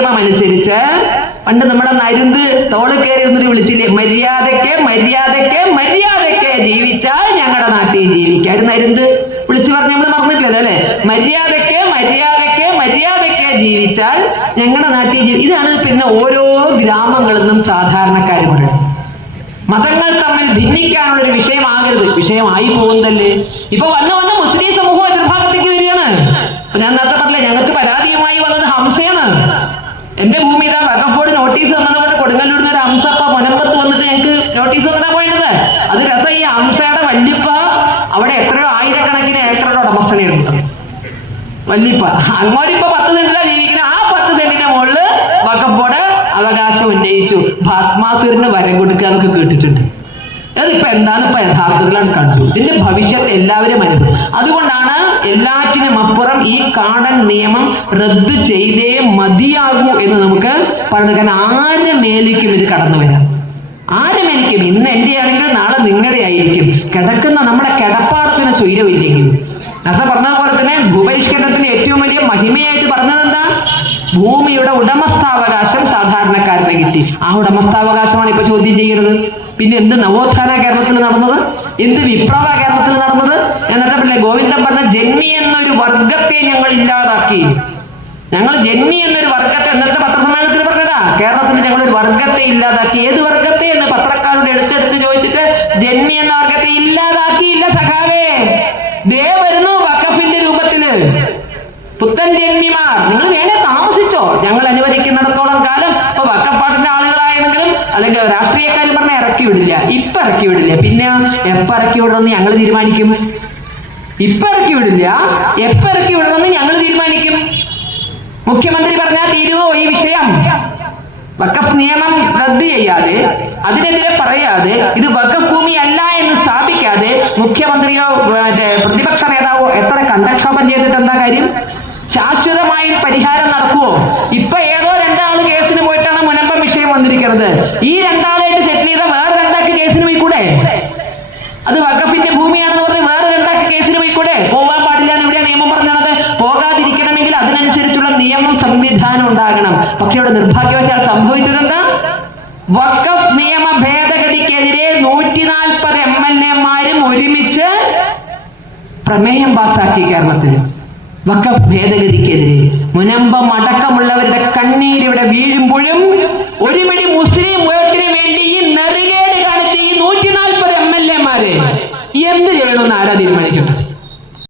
നിയമം അനുസരിച്ച് പണ്ട് നമ്മുടെ നരുന്ത് തോള് കയറി എന്നിട്ട് വിളിച്ചില്ലേ, മര്യാദയ്ക്ക് മര്യാദയ്ക്ക് മര്യാദയ്ക്ക് ജീവിച്ചാൽ ഞങ്ങളുടെ നാട്ടിൽ ജീവിക്കാം. അത് നരുന്ത് വിളിച്ചു പറഞ്ഞ് നമ്മൾ മറന്നിട്ടില്ലല്ലോ അല്ലെ? മര്യാദയ്ക്ക് മര്യാദയ്ക്ക് മര്യാദയ്ക്ക് ജീവിച്ചാൽ ഞങ്ങളുടെ നാട്ടിൽ ഇതാണ് പിന്നെ ഓരോ ഗ്രാമങ്ങളിൽ നിന്നും സാധാരണക്കാർ പറയുന്നത്. മതങ്ങൾ തമ്മിൽ ഭിന്നിക്കാനുള്ള ഒരു വിഷയമാകരുത്, വിഷയമായി പോകുന്നതല്ലേ. ഇപ്പൊ വന്ന് മുസ്ലിം സമൂഹം എതിർഭാഗത്തേക്ക് വരികയാണ്. ഞാൻ നേരത്തെ പറഞ്ഞില്ലേ, ഞങ്ങൾക്ക് പരാതിയുമായി വന്നത് ഹംസയാണ്. എന്റെ ഭൂമി ഇതാ വഖഫ് ബോർഡ് നോട്ടീസ് തന്നതുകൊണ്ട് കൊടുങ്ങല്ലൂരിൽ ഒരു ഹംസ മുനമ്പത്ത് വന്നിട്ട് ഞങ്ങൾക്ക് നോട്ടീസ് തന്നാ പോയത്. അത് രസം, ഈ ഹംസയുടെ വല്യപ്പ അവിടെ എത്രയോ ആയിരക്കണക്കിന് ഏക്കറുടെ ഉടമസ്ഥതയുണ്ട്. വല്യപ്പ അങ്ങോട്ടിപ്പോ 10 സെന്റിലാണ് ജീവിക്കുന്നത്. ആ 10 സെന്റിന്റെ മുകളില് വഖഫ് ബോർഡ് അവകാശം ഉന്നയിച്ചു. ഭസ്മാസുരന് വരം കൊടുക്കുക എന്നൊക്കെ കേട്ടിട്ടുണ്ട്. അതിപ്പോ എന്താണ് ഇപ്പൊ യഥാർത്ഥത്തിലാണ് കണ്ടു. ഇതിന്റെ ഭവിഷ്യത്ത് എല്ലാവരും അനുഭവം. അതുകൊണ്ടാണ് എല്ലാറ്റിനും അപ്പുറം ഈ കാടൻ നിയമം റദ്ദ് ചെയ്തേ മതിയാകൂ എന്ന് നമുക്ക് പറഞ്ഞു. കാരണം ആര് മേലിക്കും ഇത് കടന്നു വരാം, ആര് മേലിക്കും. ഇന്ന് എന്റെ ആണെങ്കിൽ നാളെ നിങ്ങളുടെ ആയിരിക്കും. കിടക്കുന്ന നമ്മുടെ കിടപ്പാടത്തിന് സ്വൈരമില്ലെങ്കിൽ. നേരത്തെ പറഞ്ഞ പോലെ തന്നെ ഭൂപരിഷ്കരണത്തിന്റെ ഏറ്റവും വലിയ മഹിമയായിട്ട് പറഞ്ഞത് എന്താ? ഭൂമിയുടെ ഉടമസ്ഥാവകാശം സാധാരണക്കാർക്ക് കിട്ടി. ആ ഉടമസ്ഥാവകാശമാണ് ഇപ്പൊ ചോദ്യം ചെയ്യുന്നത്. പിന്നെ എന്ത് നവോത്ഥാന കേരളത്തിൽ നടന്നത്, എന്ത് വിപ്ലവ കേരളത്തിൽ നടന്നത്? എന്നൊക്കെ പിന്നെ ഗോവിന്ദൻ പറഞ്ഞ ജന്മി എന്നൊരു വർഗത്തെ ഞങ്ങൾ ഇല്ലാതാക്കി. ഞങ്ങൾ ജന്മി എന്നൊരു വർഗത്തെ എന്നിട്ട് പത്രസമ്മേളനത്തിൽ പറഞ്ഞതാ, കേരളത്തിൽ ഞങ്ങൾ ഒരു വർഗത്തെ ഇല്ലാതാക്കി. ഏത് വർഗത്തെ എന്ന് പത്രക്കാരോട് എടുത്തെടുത്ത് ചോദിച്ചിട്ട് ജന്മി എന്ന വർഗത്തെ ഇല്ലാതാക്കിയില്ല സഖാവേ. ദേ വരുന്നു വഖഫിന്റെ രൂപത്തില് പുത്തൻ ജന്മിമാർ. നിങ്ങൾ വേണേ താമസിച്ചോ, ഞങ്ങൾ അനുവദിക്കുന്നിടത്തോളം കാലം. ഇപ്പൊ വഖഫാട്ടിന്റെ ആളുകളായെങ്കിലും അല്ലെങ്കിൽ രാഷ്ട്രീയക്കാരും പറഞ്ഞ ഇറക്കി വിടില്ല, ഇപ്പൊ ഇറക്കി വിടില്ല. പിന്നെ എപ്പ ഇറക്കി വിടണമെന്ന് ഞങ്ങൾ തീരുമാനിക്കും. ഇപ്പൊ ഇറക്കി വിടില്ല, എപ്പ ഇറക്കി വിടണമെന്ന് ഞങ്ങൾ തീരുമാനിക്കും. മുഖ്യമന്ത്രി പറഞ്ഞാൽ തീരുവോ ഈ വിഷയം? വഖഫ് നിയമം റദ്ദ് ചെയ്യാതെ, അതിനെതിരെ പറയാതെ, ഇത് വഖഫ് ഭൂമി അല്ല എന്ന് സ്ഥാപിക്കാതെ മുഖ്യമന്ത്രിയോ പ്രതിപക്ഷ നേതാവോ എത്ര കണ്ടക്ഷോഭം ചെയ്തിട്ട് എന്താ കാര്യം? ശാശ്വതമായി പരിഹാരം നടക്കുവോ? ഇപ്പൊ ഏതോ 2 ആള് കേസിന് പോയിട്ടാണ് മുനമ്പം വിഷയം വന്നിരിക്കുന്നത്. ഈ 2 ആളായിട്ട് സെറ്റിൽ ചെയ്ത വേറെ 2 ആൾക്ക് കേസിന് പോയിക്കൂടെ? അത് വഖഫിന്റെ ഭൂമിയാണെന്ന് പറഞ്ഞ് വേറെ 2 ആൾക്ക് കേസിന് പോയിക്കൂടെ? പോകാൻ പാടില്ല എന്ന് ഇവിടെ നിയമം പറഞ്ഞത്. പോകാതിരിക്കണമെങ്കിൽ അതിനനുസരിച്ചുള്ള നിയമം സംവിധാനം ഉണ്ടാകണം. പക്ഷെ ഇവിടെ നിർഭാഗ്യവശാൽ സംഭവിച്ചത് എന്താ? വഖഫ് നിയമ ഭേദഗതിക്കെതിരെ 140 MLA-മാരും ഒരുമിച്ച് പ്രമേയം പാസാക്കി കേരളത്തിൽ. വഖഫ് ഭേദഗതിക്കെതിരെ മുനമ്പം അടക്കമുള്ളവരുടെ കണ്ണീരിവിടെ വീഴുമ്പോഴും ഒരു പിടി മുസ്ലിം വോട്ടിന് വേണ്ടി ഈ നെറികേട് കാണിച്ച ഈ 140 MLA-മാരെ എന്ത് ചെയ്യണമെന്ന് ആരാ തീരുമാനിക്കട്ടെ?